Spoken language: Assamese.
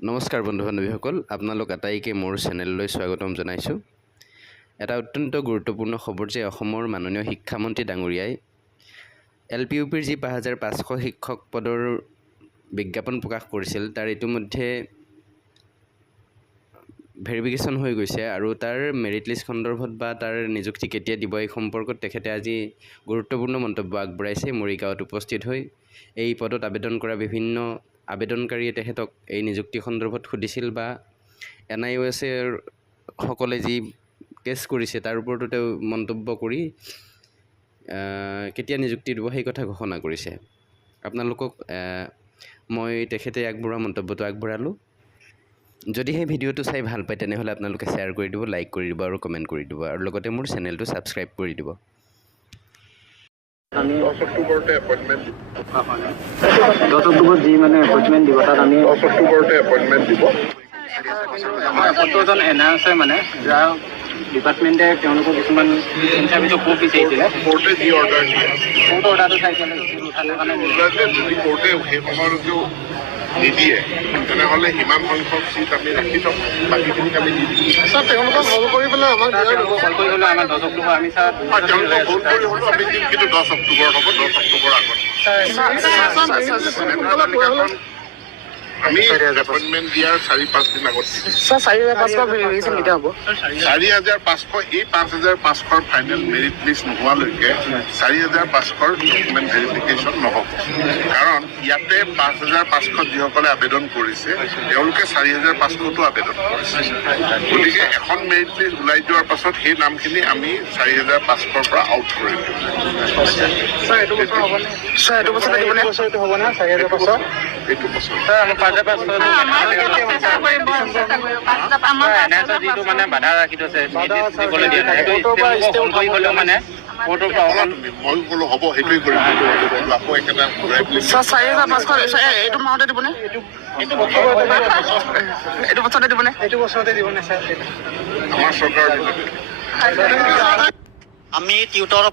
নমস্কাৰ বন্ধু বান্ধৱীসকল, আপোনালোক আটাইকে মোৰ চেনেললৈ স্বাগতম জনাইছোঁ। এটা অত্যন্ত গুৰুত্বপূৰ্ণ খবৰ যে অসমৰ মাননীয় শিক্ষামন্ত্ৰী ডাঙৰীয়াই LP-UPৰ যি ৫,৫০০ শিক্ষক পদৰ বিজ্ঞাপন প্ৰকাশ কৰিছিল তাৰ ইতিমধ্যে ভেৰিফিকেশ্যন হৈ গৈছে আৰু তাৰ মেৰিট লিষ্ট সন্দৰ্ভত বা তাৰ নিযুক্তি কেতিয়া দিব এই সম্পৰ্কত তেখেতে আজি গুৰুত্বপূৰ্ণ মন্তব্য আগবঢ়াইছে। মৰিগাঁৱত উপস্থিত হৈ এই পদত আবেদন কৰা বিভিন্ন আবেদনকাৰীয়ে তেখেতক এই নিযুক্তি সন্দৰ্ভত সুধিছিল বা NIOS-ৰ সকলে যি কেছ কৰিছে তাৰ ওপৰতো তেওঁ মন্তব্য কৰি কেতিয়া নিযুক্তি দিব সেই কথা ঘোষণা কৰিছে। আপোনালোকক মই তেখেতে আগবঢ়োৱা মন্তব্যটো আগবঢ়ালোঁ। যদি সেই ভিডিঅ'টো চাই ভাল পায় তেনেহ'লে আপোনালোকে শ্বেয়াৰ কৰি দিব, লাইক কৰি দিব আৰু কমেণ্ট কৰি দিব আৰু লগতে মোৰ চেনেলটো ছাবস্ক্ৰাইব কৰি দিব। আমি 10 অক্টোবৰতে এপইণ্টমেণ্ট 10 অক্টোবৰত যি মানে এপইণ্টমেণ্ট দিব তাত আমি 10 অক্টোবৰতে এপইণ্টমেণ্ট দিব। আমাৰ 70জন NR আছে মানে যাৰ ডিপাৰ্টমেণ্টে তেওঁলোকক কিছুমান ইণ্টাৰভিউ প্ৰুফ বিচাৰিছিলে। কোৰ্টে যি অৰ্ডাৰ দিয়ে কোৰ্ট অৰ্ডাৰটো চাইছিলে উঠালে মানে যদি কোৰ্টে সেই সময়লৈকেও নিদিয়ে তেনেহ'লে সিমান সংখ্যক চিট আমি ৰাখি থ'ম, বাকীখিনিক আমি দি দিম। ছাৰ তেওঁলোকক হল কৰি পেলাই আমাক হল কৰি হ'লে আমাৰ 10 অক্টোবৰ আমি ছাৰ তেওঁলোকক হল কৰি হ'লেও আমি দিম, কিন্তু 10 অক্টোবৰ হ'ব, 10 অক্টোবৰ আগত আমি এপইণ্টমেণ্ট দিয়াৰ 4-5 দিন আগত। ছাৰ 4,500 ভেৰিফিকেশ্যন কেতিয়া হ'ব? 4,500 এই 5,500ৰ ফাইনেল মেৰিট লিষ্ট নোহোৱালৈকে 4,500ৰ ডকুমেণ্ট ভেৰিফিকেশ্যন নহ'ব। কাৰণ ইয়াতে 5,500 যিসকলে আবেদন কৰিছে তেওঁলোকে 4,500টো আবেদন কৰিছে। গতিকে এখন মেৰিট লিষ্ট ওলাই যোৱাৰ পাছত সেই নামখিনি আমি 4,500ৰ পৰা আউট কৰি দিম। ছাৰ এইটো বছৰ হ'বনে? ছাৰ এইটো বছৰ দিবনে? এইটো হ'বনে 4,500? এইটো বছৰ যিটো মানে বাধা ৰাখি থৈছে মানে ময়ো ক'লো হ'ব সেইটোৱে কৰিম। আকৌ একেটা এইটো মাহতে দিবনে? এইটো বছৰতে দিবনে? এইটো বছৰতে দিবনে ছাৰ? আমাৰ চৰকাৰৰ আমি টিউটৰ